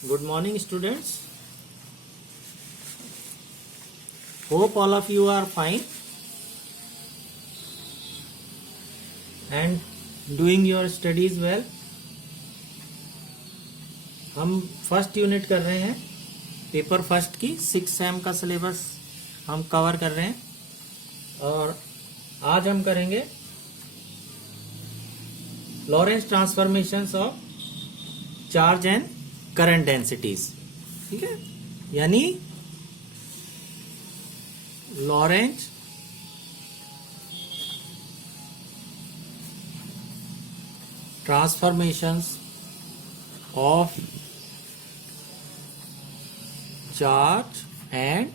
Good morning, students. Hope all of you are fine and doing your studies well. हम first unit कर रहे हैं, paper first की 6 same का syllabus हम कवर कर रहे हैं और आज हम करेंगे Lorentz transformations of charge and current densities. ठीक है, यानी Lorentz transformations of charge and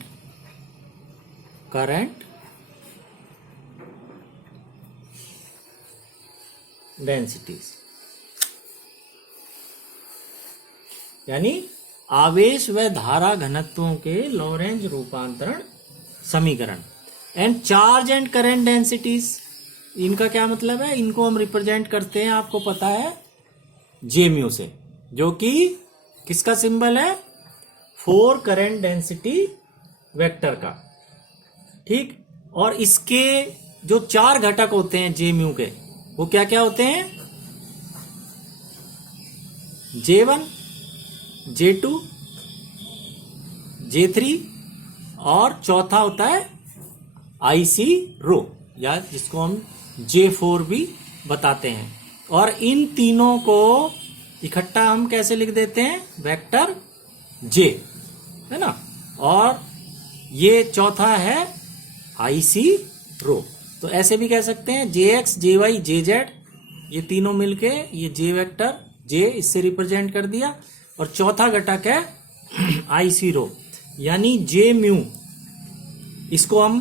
current densities, यानी आवेश व धारा घनत्वों के लॉरेंज रूपांतरण समीकरण। And charge and current densities, इनका क्या मतलब है? इनको हम रिप्रेजेंट करते हैं, आपको पता है, जे म्यू से, जो कि किसका सिंबल है? 4 करंट डेंसिटी वेक्टर का। ठीक, और इसके जो 4 घटक होते हैं जे म्यू के, वो क्या क्या होते हैं? J1, J2, J3 और चौथा होता है IC रो, या जिसको हम J4 भी बताते हैं। और इन तीनों को इकट्ठा हम कैसे लिख देते हैं? वेक्टर J, है ना। और ये चौथा है IC रो, तो ऐसे भी कह सकते हैं JX, JY, JZ, ये तीनों मिलके ये J वेक्टर J इससे रिप्रेजेंट कर दिया। और चौथा घटक है IC रो, यानी J म्यू, इसको हम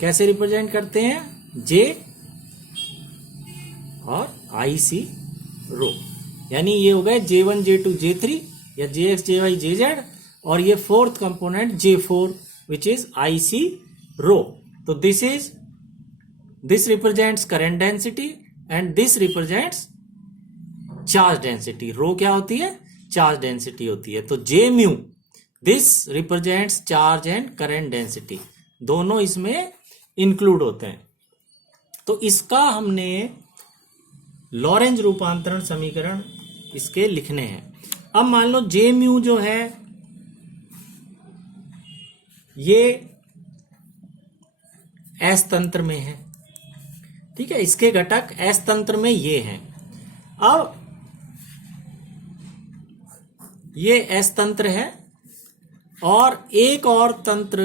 कैसे रिप्रेजेंट करते हैं? J और IC रो, यानी ये हो गए J1, J2, J3 या JX, JY, JZ, और ये fourth component J4 which is IC rho. तो this represents current density and this represents charge density. Rho क्या होती है? चार्ज डेंसिटी होती है। तो J mu, this represents charge and current density, दोनों इसमें इंक्लूड होते हैं। तो इसका हमने लॉरेंज रूपांतरण समीकरण इसके लिखने हैं। अब मान लो J म्यू जो है ये S तंत्र में है, ठीक है, इसके घटक S तंत्र में ये हैं। अब ये S तंत्र है और एक और तंत्र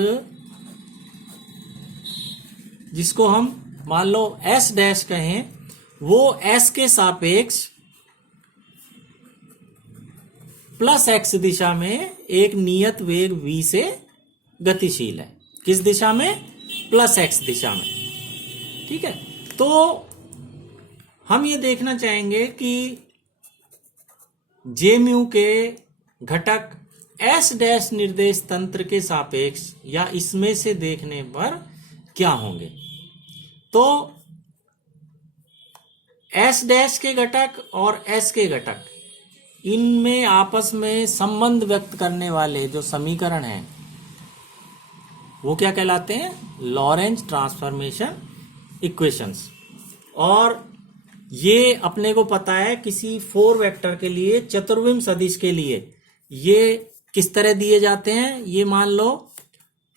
जिसको हम मान लो S डैश कहें, वो S के सापेक्ष प्लस x दिशा में एक नियत वेग v से गतिशील है। किस दिशा में? प्लस x दिशा में। ठीक है, तो हम ये देखना चाहेंगे कि J म्यू के घटक S डैश निर्देश तंत्र के सापेक्ष या इसमें से देखने पर क्या होंगे। तो S डैश के घटक और S के घटक, इनमें आपस में संबंध व्यक्त करने वाले जो समीकरण हैं वो क्या कहलाते हैं? Lorentz transformation equations. और ये अपने को पता है किसी 4 वेक्टर के लिए, चतुर्विम सदिश के लिए ये किस तरह दिए जाते हैं? ये मान लो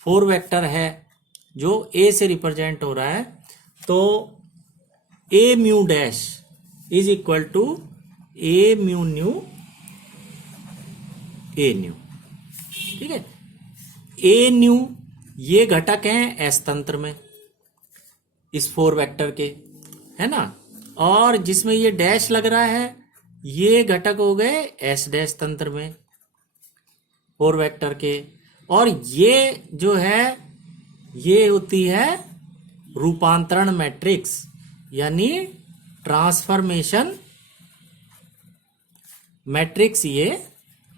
4 वेक्टर है जो A से रिप्रेजेंट हो रहा है, तो A mu dash is equal to A mu nu A nu. ठीक है, A न्यू ये घटक हैं S तंत्र में, इस 4 वेक्टर के, है ना। और जिसमें ये डैश लग रहा है ये घटक हो गए S डैश तंत्र में 4 वेक्टर के। और ये जो है ये होती है रूपांतरण मैट्रिक्स, यानी ट्रांसफॉर्मेशन मैट्रिक्स ये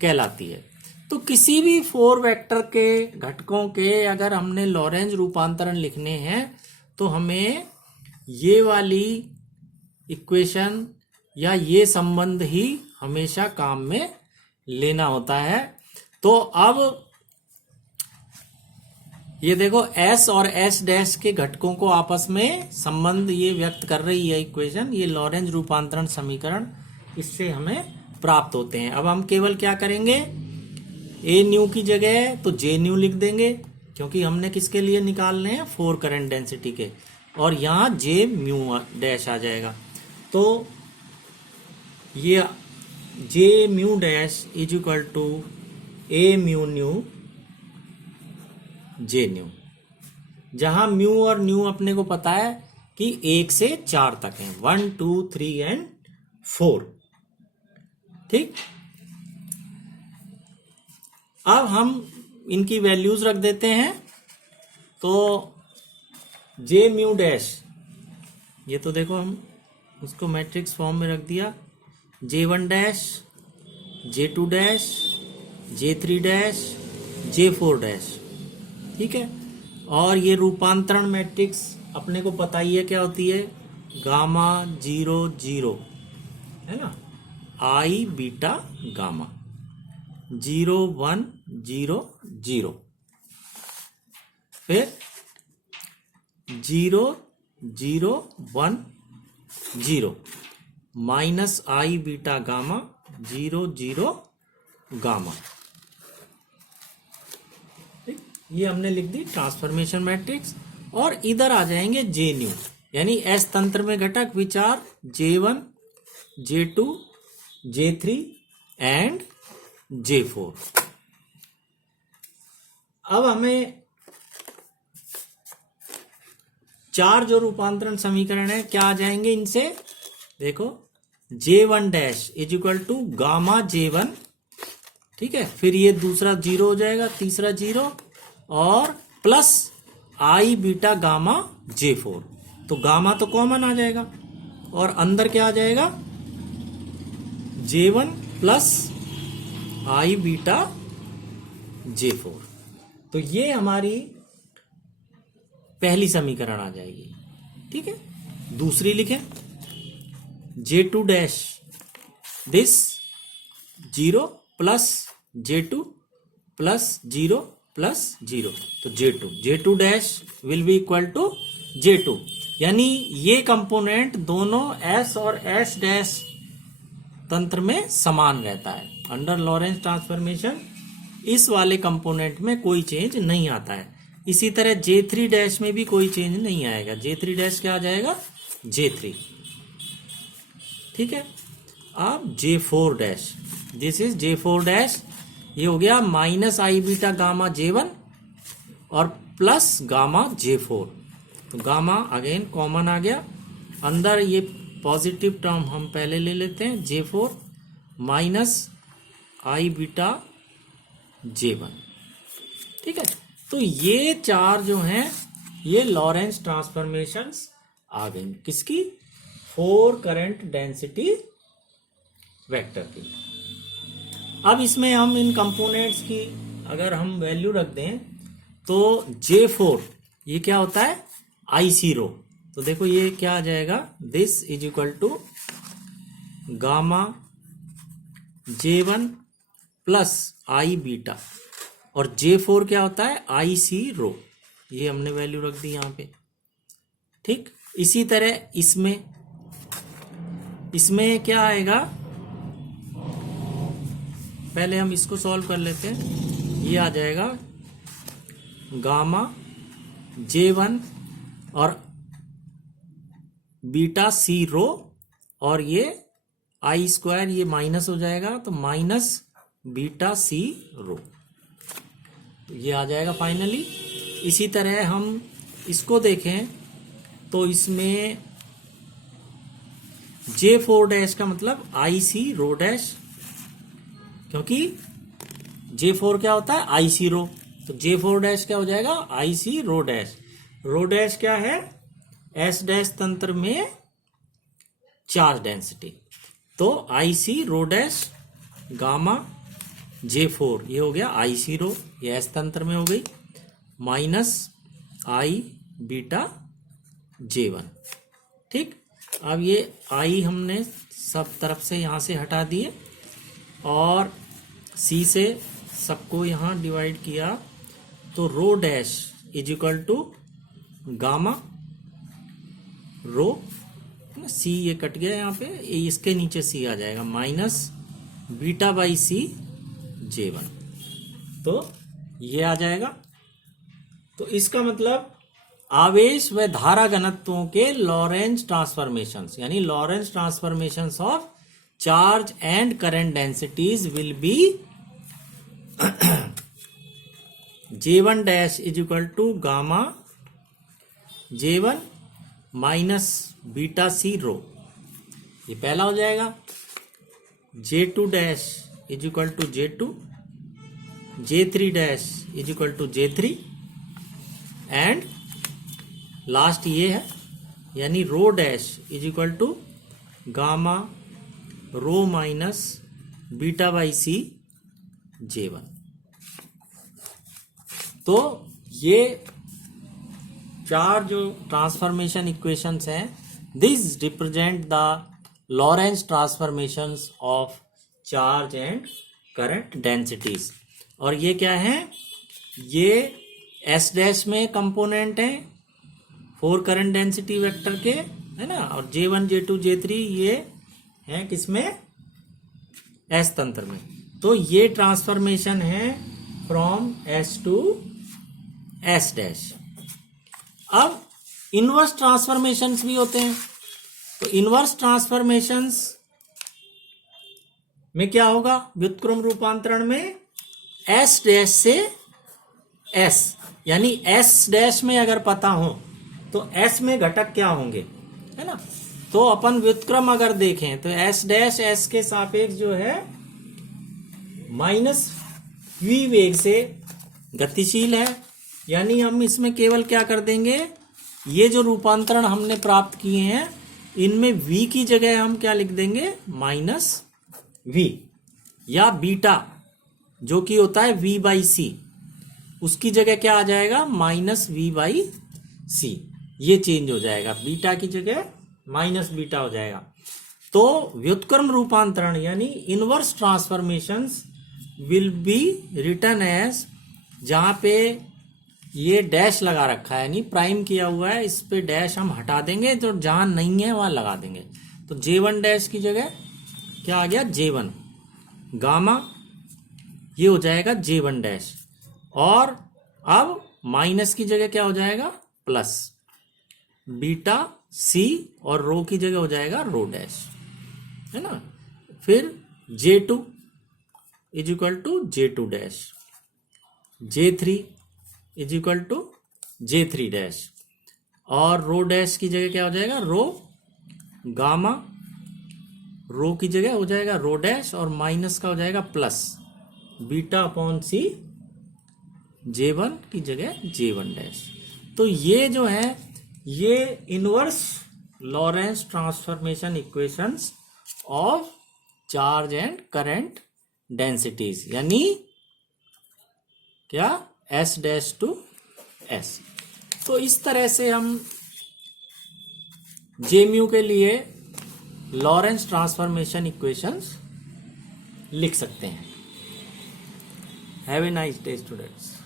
कहलाती है। तो किसी भी 4 वेक्टर के घटकों के अगर हमने लॉरेंज रूपांतरण लिखने हैं तो हमें ये वाली इक्वेशन या ये संबंध ही हमेशा काम में लेना होता है। तो अब ये देखो S और S डैश के घटकों को आपस में संबंध ये व्यक्त कर रही है इक्वेशन, ये लॉरेंज रूपांतरण समीकरण, इससे हमें प्राप्त होते हैं। अब हम केवल क्या करेंगे, ए न्यू की जगह तो जे न्यू लिख देंगे, क्योंकि हमने किसके लिए निकालने हैं, 4 करंट डेंसिटी के, और यहाँ जे म्यू डैश आ जाएगा। तो ये J mu dash is equal to A mu nu J nu, जहां म्यू और न्यू अपने को पता है कि 1 से 4 तक है, 1 2 3 एंड 4। ठीक, अब हम इनकी वैल्यूज रख देते हैं। तो जे म्यू डैश, ये तो देखो हम उसको मैट्रिक्स फॉर्म में रख दिया, J1 dash, J2 dash, J3 dash, J4 dash. ठीक है, और ये रूपांतरण मैट्रिक्स अपने को पता ही है क्या होती है, गामा 0 0 है ना, आई बीटा गामा 0 1 0 0, फिर 0 0 1 0 माइनस आई बीटा गामा 0 0 गामा। ये हमने लिख दी ट्रांसफॉर्मेशन मैट्रिक्स। और इधर आ जाएंगे जे न्यू, यानी एस तंत्र में घटक which are J1 J2 J3 and J4। अब हमें 4 जो रूपांतरण समीकरण है क्या आ जाएंगे इनसे, देखो J1 dash is equal to gamma J1, ठीक है, फिर ये दूसरा 0 हो जाएगा, तीसरा 0, और plus I beta gamma J4। तो गामा तो कॉमन आ जाएगा, और अंदर क्या आ जाएगा, J1 plus I beta J4। तो ये हमारी पहली समीकरण आ जाएगी। ठीक है, दूसरी लिखें, J2 dash this 0 plus J2 plus 0 plus 0, तो J2 dash will be equal to J2, यानी ये कंपोनेंट दोनों S और S डैश तंत्र में समान रहता है। अंडर लॉरेंज ट्रांसफॉर्मेशन इस वाले कंपोनेंट में कोई चेंज नहीं आता है। इसी तरह J3 डैश में भी कोई चेंज नहीं आएगा, J3 डैश क्या आ जाएगा, J3। ठीक है, अब J4 dash, this is J4 dash, ये हो गया माइनस आई बीटा गामा J1 और प्लस गामा J4। तो गामा अगेन कॉमन आ गया, अंदर ये पॉजिटिव टर्म हम पहले ले लेते हैं, J4 माइनस आई बीटा J1। ठीक है, तो ये 4 जो हैं ये लॉरेंज ट्रांसफॉर्मेशंस आ गई, किसकी, 4 करंट डेंसिटी वेक्टर की। अब इसमें हम इन कंपोनेंट्स की अगर हम वैल्यू रख दें तो J4 ये क्या होता है, IC रो। तो देखो ये क्या आ जाएगा, this is equal to gamma J1 plus I beta, और J4 क्या होता है, IC रो। ये हमने वैल्यू रख दी यहाँ पे। ठीक, इसी तरह इसमें क्या आएगा, पहले हम इसको सॉल्व कर लेते हैं। ये आ जाएगा गामा J1 और बीटा C रो, और ये आई स्क्वायर ये माइनस हो जाएगा, तो माइनस बीटा C रो, तो ये आ जाएगा फाइनली। इसी तरह हम इसको देखें तो इसमें J4 डैश का मतलब IC रो डैश, क्योंकि J4 क्या होता है, IC रो, तो J4 डैश क्या हो जाएगा, IC rho dash. Rho dash क्या है, S डैश तंत्र में चार्ज डेंसिटी, तो IC rho dash gamma J4 ये हो गया IC रो, ये S तंत्र में हो गई, माइनस आई बीटा J1। ठीक, अब ये I हमने सब तरफ से यहां से हटा दिए, और सी से सबको यहाँ डिवाइड किया तो rho dash is equal to gamma rho, see ये कट गया यहाँ पे, इसके नीचे सी आ जाएगा minus beta by c J1, तो ये आ जाएगा। तो इसका मतलब आवेश व धारा घनत्वों के लॉरेंज ट्रांसफॉर्मेशंस, यानी Lorentz transformations of charge and current densities will be J1 dash is equal to gamma J1 minus beta c rho, ये पहला हो जाएगा। J2 dash is equal to J2, J3 dash is equal to J3 and last ये है, यानी rho dash is equal to gamma rho minus beta by c J1। तो ये चार जो ट्रांसफॉर्मेशन इक्वेशंस हैं, this represent the Lorentz transformations of charge and current densities. और ये क्या है, ये एस डैश में कंपोनेंट है 4 करंट डेंसिटी वेक्टर के, है ना, और J1 J2 J3 ये है किसमें, एस तंत्र में। तो ये ट्रांसफॉर्मेशन है from S to S dash. अब इनवर्स ट्रांसफॉर्मेशंस भी होते हैं, तो इनवर्स ट्रांसफॉर्मेशंस में क्या होगा, व्युत्क्रम रूपांतरण में एस डैश से एस, यानी एस डैश में अगर पता हो तो एस में घटक क्या होंगे, है ना। तो अपन व्युत्क्रम अगर देखें तो एस डैश एस के सापेक्ष जो है माइनस वी वेग से गतिशील है, यानी हम इसमें केवल क्या कर देंगे, ये जो रूपांतरण हमने प्राप्त किए हैं इनमें v की जगह हम क्या लिख देंगे, माइनस v, या बीटा जो कि होता है v बाई सी, उसकी जगह क्या आ जाएगा, माइनस v बाई सी, ये चेंज हो जाएगा, बीटा की जगह माइनस बीटा हो जाएगा। तो व्युत्क्रम रूपांतरण यानी inverse transformations will be written as, जहां पे ये डैश लगा रखा है यानी प्राइम किया हुआ है, इस पे डैश हम हटा देंगे, जो जहां नहीं है वहां लगा देंगे। तो J1 डैश की जगह क्या आ गया, J1 गामा, ये हो जाएगा J1 डैश, और अब माइनस की जगह क्या हो जाएगा, प्लस बीटा सी, और रो की जगह हो जाएगा रो डैश, है ना। फिर J2 is equal to J2 dash, J3 is equal to J3 dash, और रो डैश की जगह क्या हो जाएगा, रो गामा, रो की जगह हो जाएगा रो डैश, और माइनस का हो जाएगा प्लस बीटा अपॉन सी, J1 की जगह J1 डैश। तो ये जो है ये inverse Lorentz transformation equations of charge and current densities, यानी क्या, एस डैश टू एस। तो इस तरह से हम जेम्यू के लिए लॉरेंस ट्रांसफॉर्मेशन इक्वेशंस लिख सकते हैं। Have a nice day students.